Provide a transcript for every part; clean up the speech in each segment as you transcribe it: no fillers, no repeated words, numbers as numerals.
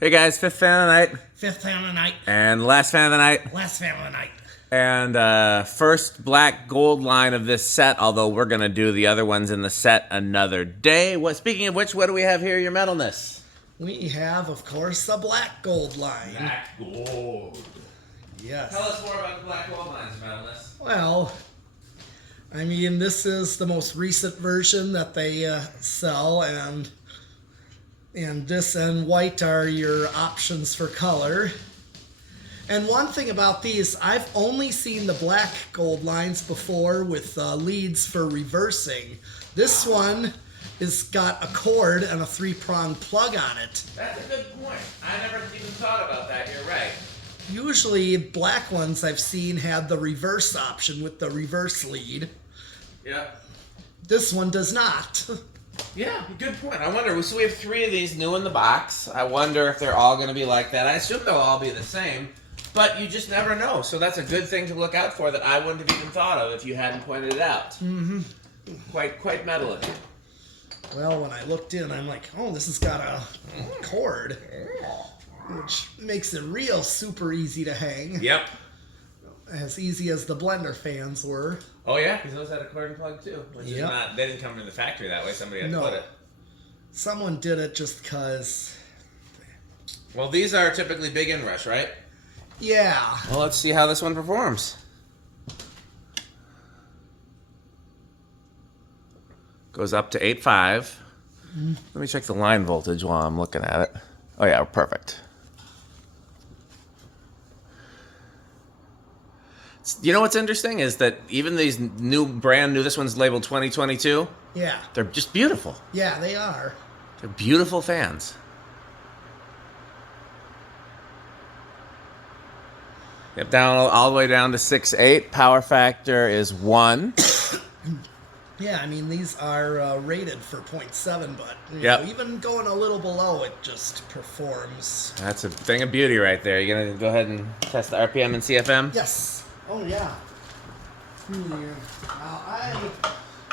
Hey guys, fifth fan of the night. Fifth fan of the night. And last fan of the night. Last fan of the night. And first black gold line of this set, although we're going to do the other ones in the set another day. Speaking of which, what do we have here, your metalness? We have, of course, the black gold line. Black gold. Yes. Tell us more about the black gold lines, metalness. Well, I mean, this is the most recent version that they sell, and this and white are your options for color. And one thing about these, I've only seen the black gold lines before with leads for reversing. This one has got a cord and a 3-prong plug on it. That's a good point. I never even thought about that. You're right. Usually black ones I've seen had the reverse option with the reverse lead. Yeah. This one does not. Yeah, good point. I wonder, so we have 3 of these new in the box. I wonder if they're all going to be like that. I assume they'll all be the same, but you just never know. So that's a good thing to look out for that I wouldn't have even thought of if you hadn't pointed it out. Mm-hmm. Quite metal of you. Well, when I looked in, I'm like, oh, this has got a cord, which makes it real super easy to hang. Yep. As easy as the blender fans were. Oh yeah, because those had a cord and plug too, which is not. They didn't come from the factory that way. Somebody had to put it. Someone did it just because. Well, these are typically big inrush, right? Yeah. Well, let's see how this one performs. Goes up to 8.5. Let me check the line voltage while I'm looking at it. Oh yeah, perfect. You know what's interesting is that even these brand new, this one's labeled 2022. Yeah. They're just beautiful. Yeah, they are. They're beautiful fans. Yep, down all the way down to 6.8. Power factor is 1. Yeah, I mean, these are rated for 0.7, but you know, even going a little below, it just performs. That's a thing of beauty right there. You gonna go ahead and test the RPM and CFM? Yes. Oh, yeah. Now, I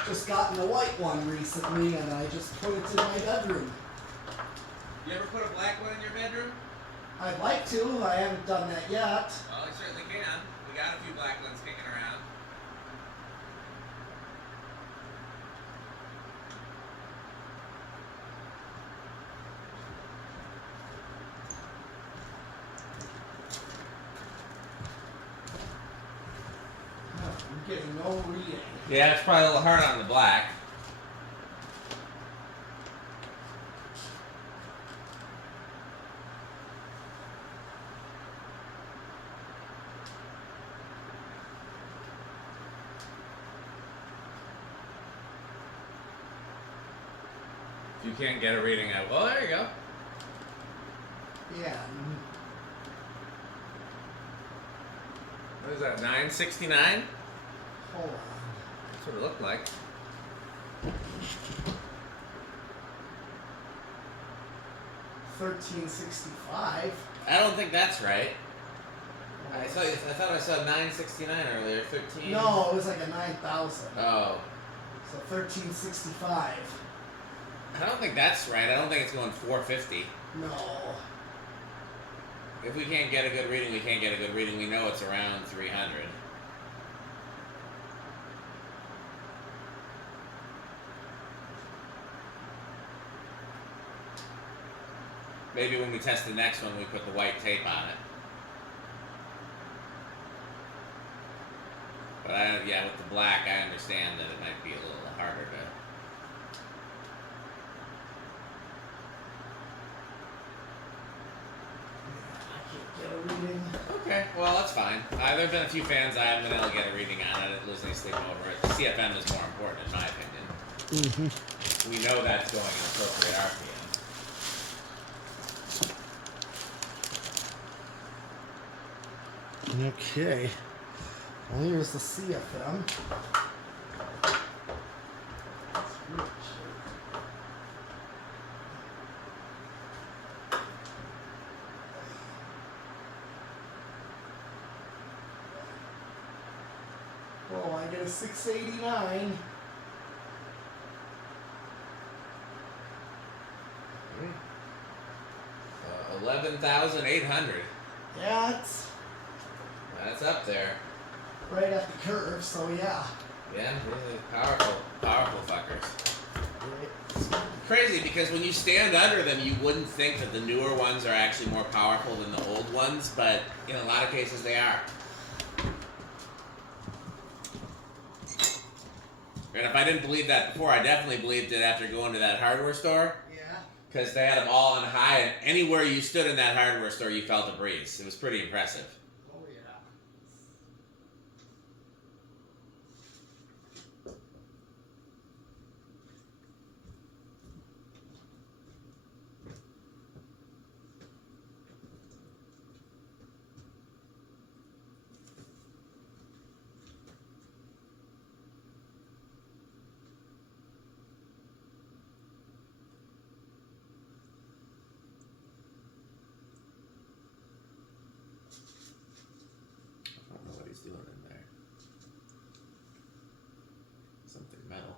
just gotten a white one recently, and I just put it in my bedroom. You ever put a black one in your bedroom? I'd like to. I haven't done that yet. Well, you certainly can. We got a few black ones kicking around. I'm getting no reading. Yeah, it's probably a little hard on the black. If you can't get a reading out, well, there you go. Yeah. What is that, 969? Hold on. That's what it looked like. $13.65. I don't think that's right. I thought I saw 969 earlier. 13. No, it was like a 9,000. Oh. So $13.65. I don't think that's right. I don't think it's going 450. No. If we can't get a good reading, we can't get a good reading. We know it's around 300. Maybe when we test the next one, we put the white tape on it. But yeah, with the black, I understand that it might be a little harder to. Okay, well, that's fine. There have been a few fans I haven't been able to get a reading on it, losing sleep over it. CFM is more important, in my opinion. Mm-hmm. We know that's going in appropriate RPM. Okay. Well, here's the CFM. Oh, I get a 689. 11,800. Yeah, it's That's up there. right at the curve, so yeah. Yeah, really powerful fuckers. Crazy because when you stand under them, you wouldn't think that the newer ones are actually more powerful than the old ones, but in a lot of cases they are. And if I didn't believe that before, I definitely believed it after going to that hardware store. Yeah. Because they had them all on high, and anywhere you stood in that hardware store, you felt a breeze. It was pretty impressive. Oh yeah. I don't know what he's doing in there. Something metal.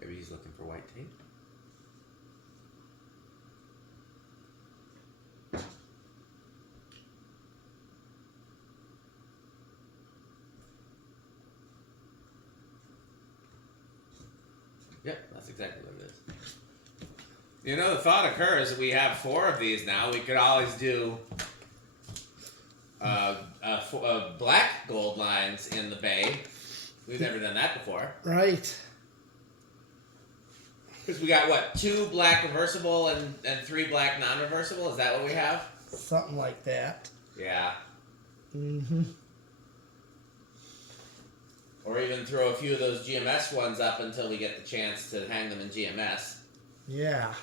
Maybe he's looking for white tape. Yep, that's exactly what it is. You know, the thought occurs that we have 4 of these now. We could always do black gold lines in the bay. We've never done that before. Right. Because we got, what, 2 black reversible and 3 black non-reversible? Is that what we have? Something like that. Yeah. Mm-hmm. Or even throw a few of those GMS ones up until we get the chance to hang them in GMS. Yeah.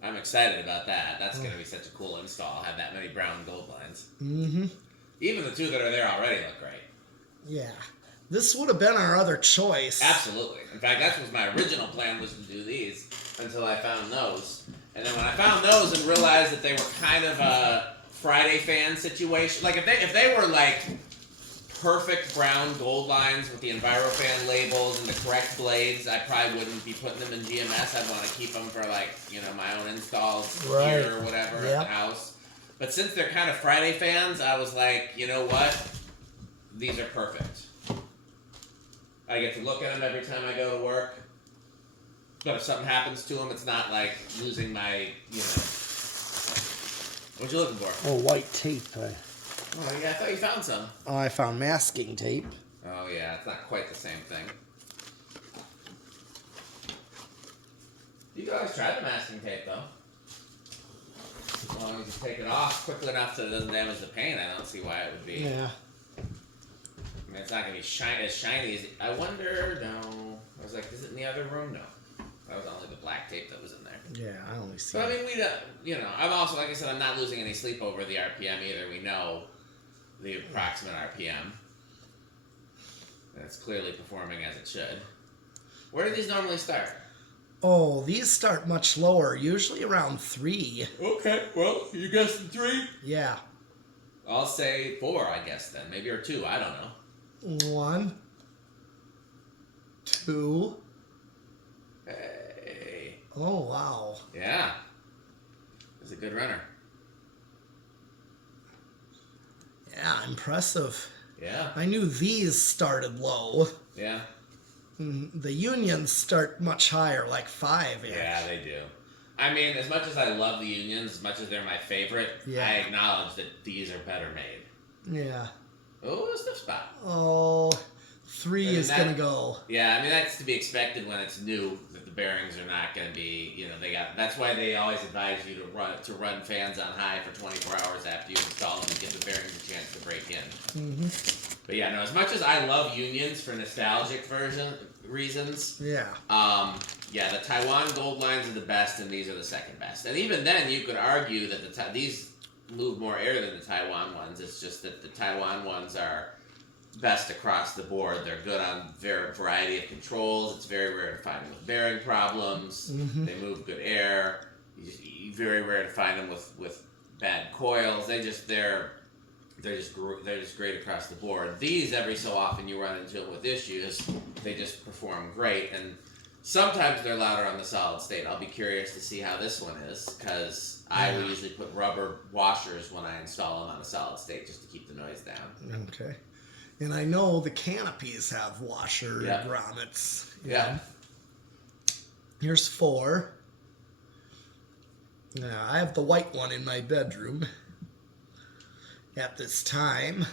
I'm excited about that. That's going to be such a cool install. Have that many brown and gold lines. Mm-hmm. Even the 2 that are there already look great. Yeah. This would have been our other choice. Absolutely. In fact, that was my original plan, was to do these until I found those. And then when I found those and realized that they were kind of a Friday fan situation, like if they were like perfect brown gold lines with the Envirofan labels and the correct blades, I probably wouldn't be putting them in GMS. I'd want to keep them for like, my own installs here or whatever at the house. But since they're kind of Friday fans, I was like, you know what? These are perfect. I get to look at them every time I go to work. But if something happens to them, it's not like losing my, What you looking for? Oh, white tape. Oh, yeah, I thought you found some. Oh, I found masking tape. Oh, yeah, it's not quite the same thing. You can always try the masking tape, though. As long as you take it off quickly enough so it doesn't damage the paint, I don't see why it would be. Yeah. I mean, it's not going to be as shiny as... I wonder... No. I was like, is it in the other room? No. That was only the black tape that was in there. Yeah, I only see But, I mean, I'm also, like I said, I'm not losing any sleep over the RPM either. We know the approximate RPM. And it's clearly performing as it should. Where do these normally start? Oh, these start much lower, usually around 3. Okay, well, you guessing 3? Yeah. I'll say 4, I guess, then. Maybe, or 2, I don't know. 1, 2. Hey. Oh, wow. Yeah. He's a good runner. Yeah, impressive. Yeah. I knew these started low. Yeah. The unions start much higher, like 5. Yeah, they do. I mean, as much as I love the unions, as much as they're my favorite, I acknowledge that these are better made. Yeah. Oh, stiff spot. Oh, 3 is going to go. Yeah, I mean, that's to be expected when it's new, that the bearings are not going to be, that's why they always advise you to run fans on high for 24 hours after you install them and give the bearings a chance to break in. Mm-hmm. But yeah, no, as much as I love unions for nostalgic reasons. Yeah. Yeah, the Taiwan gold lines are the best, and these are the second best. And even then, you could argue that these move more air than the Taiwan ones. It's just that the Taiwan ones are best across the board. They're good on variety of controls. It's very rare to find them with bearing problems. Mm-hmm. They move good air. Very rare to find them with bad coils. They're just great across the board. These, every so often you run into them with issues. They just perform great, and sometimes they're louder on the solid state. I'll be curious to see how this one is, because I will usually put rubber washers when I install them on a solid state just to keep the noise down. Okay. And I know the canopies have washer grommets. Yeah. Here's 4. I have the white one in my bedroom at this time.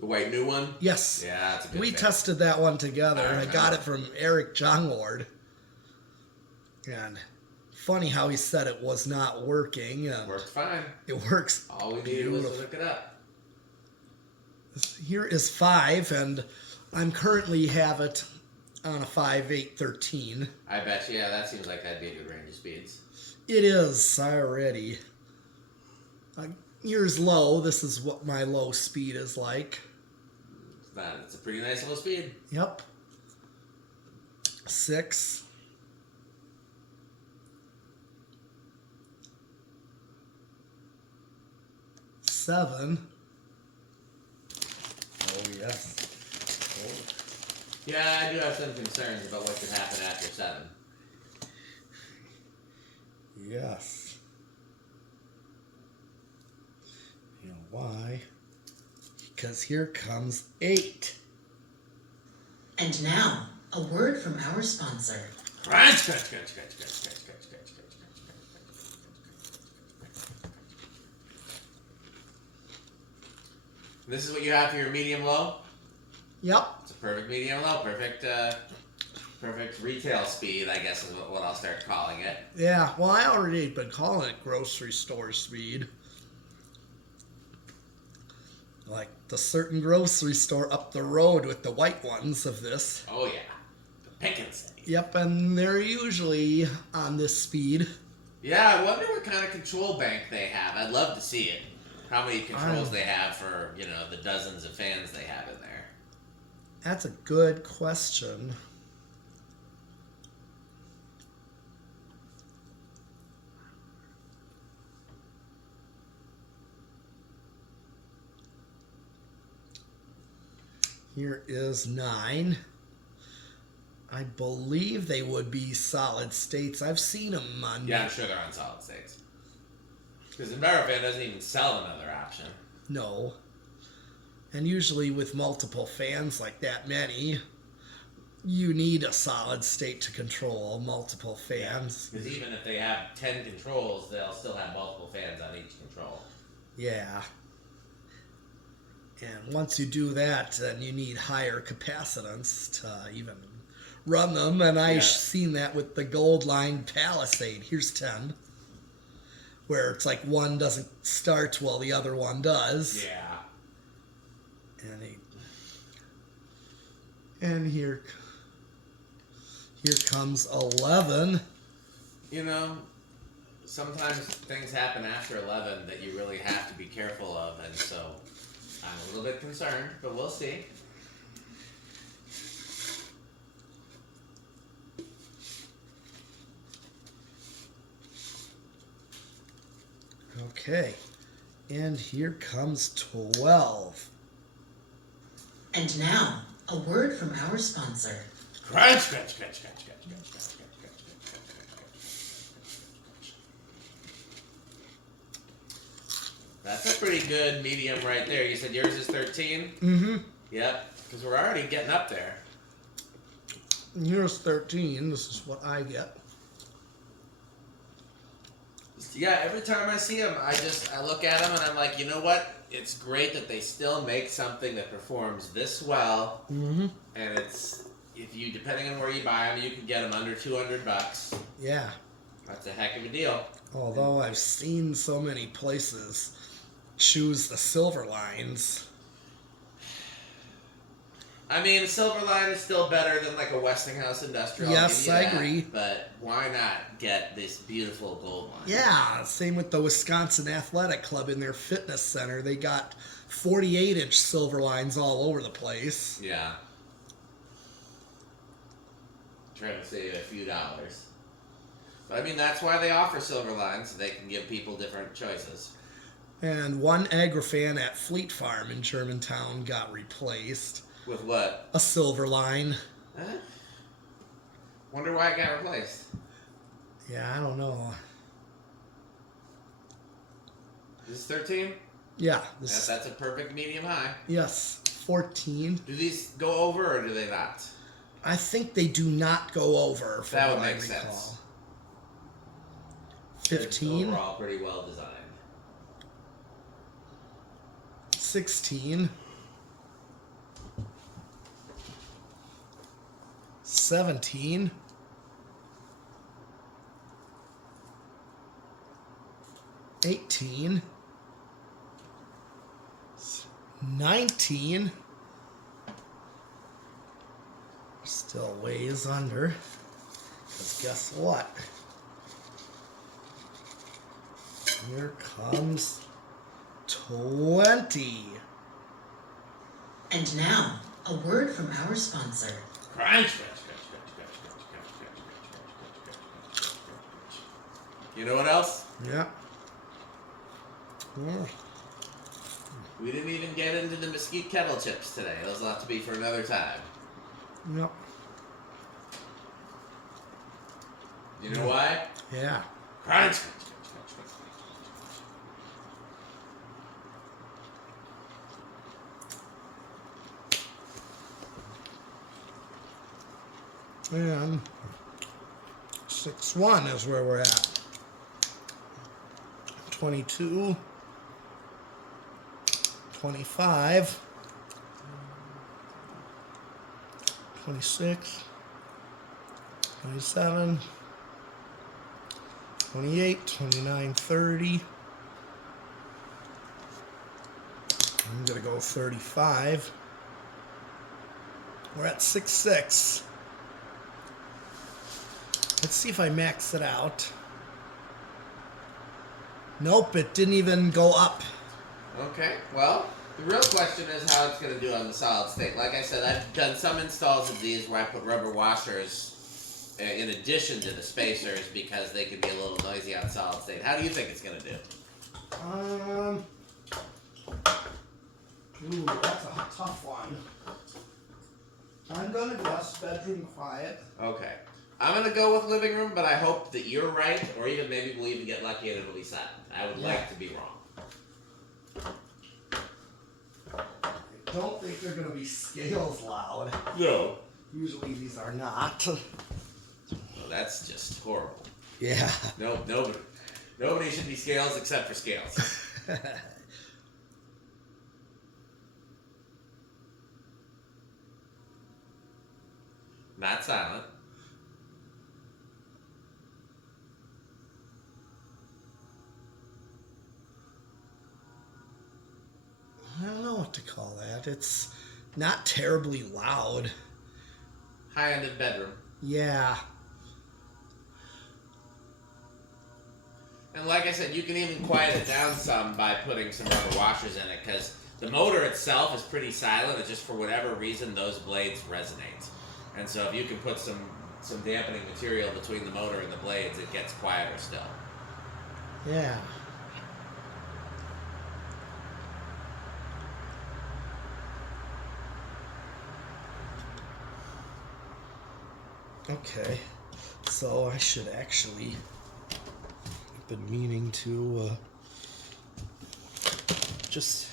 The white new one? Yes. Yeah, that's a good We pick. tested that one together. I got it from Eric Jonglord. And funny how he said it was not working. And worked fine. it works. All we needed was to look it up. Here is 5, and I'm currently have it on a 5/8/13. I bet you, yeah, that seems like that'd be a good range of speeds. It is already. Yours low. This is what my low speed is like. It's a pretty nice low speed. Yep. 6. 7. Oh, yes. Oh. Yeah, I do have some concerns about what could happen after 7. Yes. You know why? Because here comes 8. And now, a word from our sponsor. Crunch, crunch, crunch, crunch, crunch, crunch, crunch, crunch, crunch, crunch. This is what you have for your medium low? Yep. It's a perfect medium low, perfect retail speed, I guess is what I'll start calling it. Yeah, well, I already been calling it grocery store speed. Like the certain grocery store up the road with the white ones of this. Oh yeah, the Pickens. Yep, and they're usually on this speed. Yeah, I wonder what kind of control bank they have. I'd love to see it. How many controls they have for, the dozens of fans they have in there. That's a good question. Here is 9. I believe they would be solid states. I've seen them on... Yeah, I'm sure they're on solid states. Because Envirofan doesn't even sell another option. No. And usually with multiple fans like that many, you need a solid state to control multiple fans. Because even if they have 10 controls, they'll still have multiple fans on each control. Yeah. And once you do that, then you need higher capacitance to even run them. And I've seen that with the Gold Line Palisade. Here's 10. Where it's like one doesn't start while the other one does. Yeah. And here comes 11. Sometimes things happen after 11 that you really have to be careful of, and so I'm a little bit concerned, but we'll see. Okay. And here comes 12. And now, a word from our sponsor. Crunch, crunch, crunch, crunch, crunch, crunch, crunch, crunch, crunch. That's a pretty good medium right there. You said yours is 13? Mm-hmm. Yep, because we're already getting up there. And here's 13. This is what I get. Yeah, every time I see them, I look at them and I'm like, you know what? It's great that they still make something that performs this well. Mm-hmm. And depending on where you buy them, you can get them under $200. Yeah. That's a heck of a deal. Although I've seen so many places choose the silver lines. I mean, a Silverline is still better than like a Westinghouse Industrial. Yes, I agree. But why not get this beautiful gold one? Yeah, same with the Wisconsin Athletic Club in their fitness center. They got 48-inch Silverlines all over the place. Yeah. Trying to save a few dollars. But I mean, that's why they offer Silverlines, so they can give people different choices. And one Envirofan at Fleet Farm in Germantown got replaced. With what? A Silverline. Huh? Wonder why it got replaced. Yeah, I don't know. This is 13? Yeah. That's a perfect medium high. Yes, 14. Do these go over or do they not? I think they do not go over. From That would what I make recall. sense. 15. Overall, pretty well designed. 16. 17. 18. 19. Still ways under. Because guess what? Here comes 20. And now, a word from our sponsor. Crunch. You know what else? Yeah. Yeah. We didn't even get into the mesquite kettle chips today. Those will have to be for another time. Yep. You know why? Yeah. Crunch. And 6-1 is where we're at. 22. 25. 26. 27. 28. 29. 30. I'm going to go 35. We're at 6-6. Let's see if I max it out. Nope, it didn't even go up. Okay, well, the real question is how it's going to do on the solid state. Like I said, I've done some installs of these where I put rubber washers in addition to the spacers because they can be a little noisy on solid state. How do you think it's going to do? Ooh, that's a tough one. I'm gonna guess bedroom quiet. Okay. I'm going to go with living room, but I hope that you're right, or even maybe we'll even get lucky and it'll be silent. I would like to be wrong. I don't think they're gonna be scales loud. No. Usually these are not. Well, that's just horrible. Yeah. No, nobody should be scales except for scales. Not silent. I don't know what to call that. It's not terribly loud. High-ended bedroom. Yeah. And like I said, you can even quiet it down some by putting some rubber washers in it, because the motor itself is pretty silent. It's just for whatever reason those blades resonate. And so if you can put some dampening material between the motor and the blades, it gets quieter still. Yeah. Okay, so I should actually been meaning to just.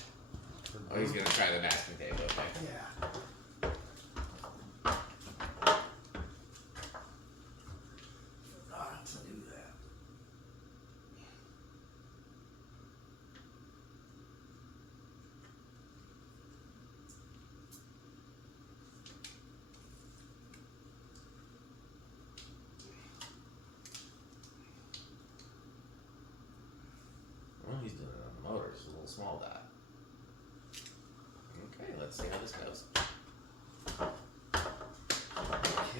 Oh, he's gonna try the masking tape. Okay. Yeah. Forgot to do that. Well, he's doing it on the motor. It's a little small dot. Okay, let's see how this goes.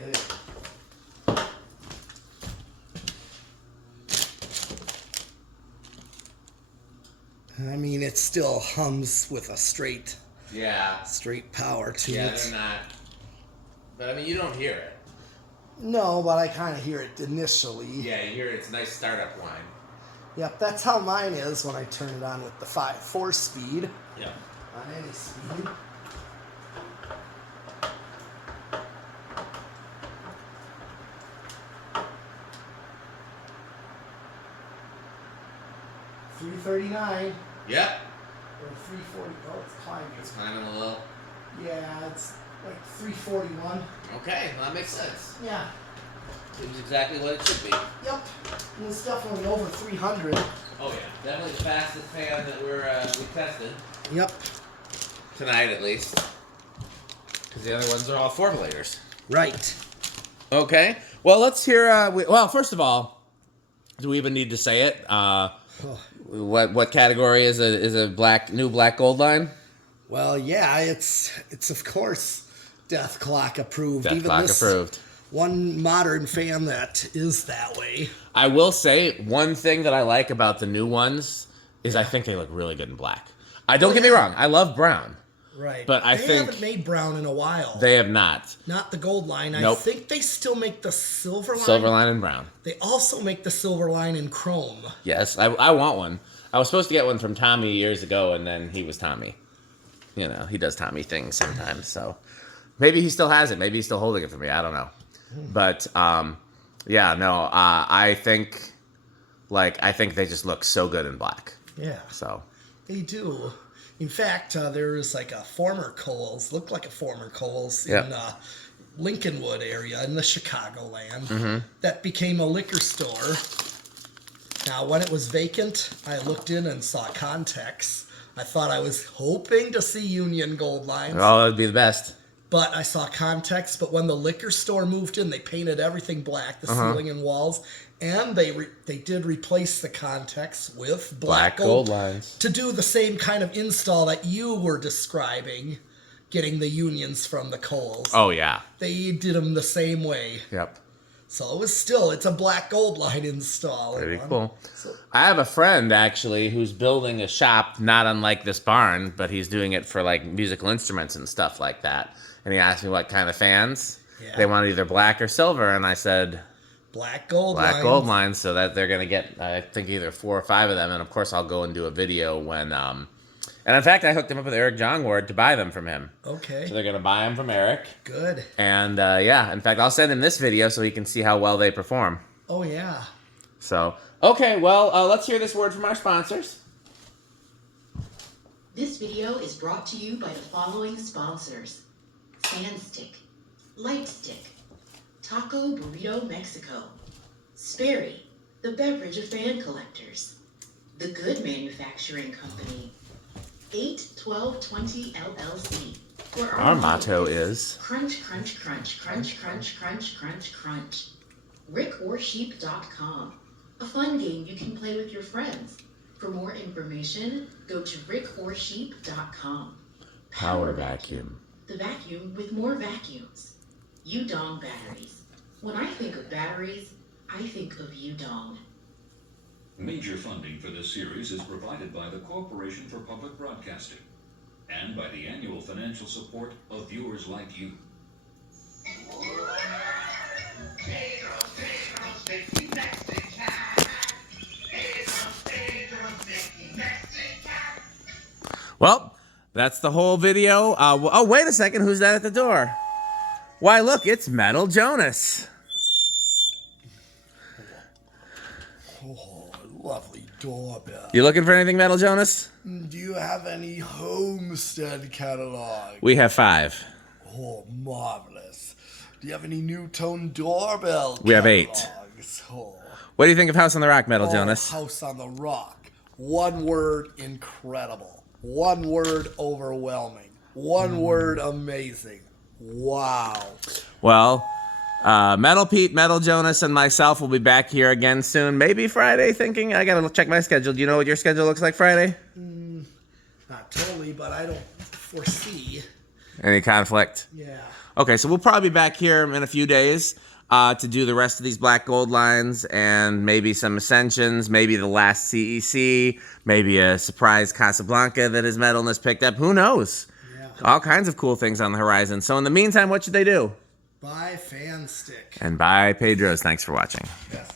it. I mean, it still hums with a straight power to Yeah, it. they're not. But I mean, you don't hear it. No, but I kind of hear it initially. Yeah, you hear it's a nice startup whine. Yep, that's how mine is when I turn it on with the 4-speed. Yeah. On any speed. $339 Yep. or $340. Oh, it's climbing. It's climbing a little. Yeah, it's like $341. Okay, well, that makes sense. Yeah. Seems exactly what it should be. Yep. And it's definitely over 300. Oh yeah, definitely the fastest fan that we tested Yep. tonight, at least. Because the other ones are all 4-bladers. Right. Okay. Well, let's hear. Well, first of all, do we even need to say it? What category is a new black gold line? Well, yeah, it's of course Death Clock approved. Death Even Clock this approved. One modern fan that is that way. I will say one thing that I like about the new ones is I think they look really good in black. Don't get me wrong, I love brown. Right. But I they think haven't made brown in a while. They have not. Not the gold line. Nope. I think they still make the silver line. Silver line and brown. They also make the silver line in chrome. Yes, I want one. I was supposed to get one from Tommy years ago, and then he was Tommy. You know, he does Tommy things sometimes. So maybe he still has it. Maybe he's still holding it for me. I don't know. But yeah, no. I think they just look so good in black. Yeah. So They do. In fact, there is like a former Kohl's, looked like a former Kohl's Yep. in Lincolnwood area in the Chicagoland that became a liquor store. Now, when it was vacant, I looked in and saw Contex. I thought I was hoping to see Union Gold lines, oh, that'd be the best. but I saw Contex. But when the liquor store moved in, they painted everything black, the ceiling and walls, and they did replace the Contex with black gold lines to do the same kind of install that you were describing, getting the Unions from the Kohl's. Oh yeah. They did them the same way. Yep. So it's a black gold line install. Pretty cool. I have a friend actually who's building a shop not unlike this barn, but he's doing it for like musical instruments and stuff like that. And he asked me what kind of fans. Yeah. They wanted either black or silver, and I said Black gold gold lines, so that they're gonna get I think either 4 or 5 of them, and of course I'll go and do a video when and in fact I hooked him up with Eric Jongward to buy them from him. Okay. So they're gonna buy them from Eric. Good. And yeah, in fact I'll send him this video so he can see how well they perform. Oh, yeah. So okay, well let's hear this word from our sponsors. This video is brought to you by the following sponsors: Sandstick, Lightstick, Taco Burrito Mexico, Sperry, the beverage of fan collectors, The Good Manufacturing Company, 81220 LLC, where Our motto is crunch, crunch, crunch, crunch, crunch, crunch, crunch, crunch. RickOrSheep.com, a fun game you can play with your friends. For more information, go to RickOrSheep.com. Power Vacuum. The vacuum with more vacuums. Udong batteries. When I think of batteries, I think of Udong. Major funding for this series is provided by the Corporation for Public Broadcasting and by the annual financial support of viewers like you. Well, that's the whole video. Oh, wait a second. Who's that at the door? Why, look, it's Metal Jonas. Oh, lovely doorbell. You looking for anything, Metal Jonas? Do you have any Homestead catalog? We have 5. Oh, marvelous. Do you have any Nutone doorbell We have 8. catalogs? Oh. What do you think of House on the Rock, Metal Oh, Jonas? House on the Rock. One word, incredible. One word, overwhelming. One word, amazing. Wow. Well, Metal Pete, Metal Jonas, and myself will be back here again soon. Maybe Friday, thinking. I gotta check my schedule. Do you know what your schedule looks like Friday? Not totally, but I don't foresee. Any conflict? Yeah. Okay, so we'll probably be back here in a few days to do the rest of these black gold lines and maybe some Ascensions, maybe the last CEC, maybe a surprise Casablanca that his metalness picked up. Who knows? Yeah. All kinds of cool things on the horizon. So in the meantime, what should they do? Buy fan stick. And bye, Pedro's. Thanks for watching. Yes.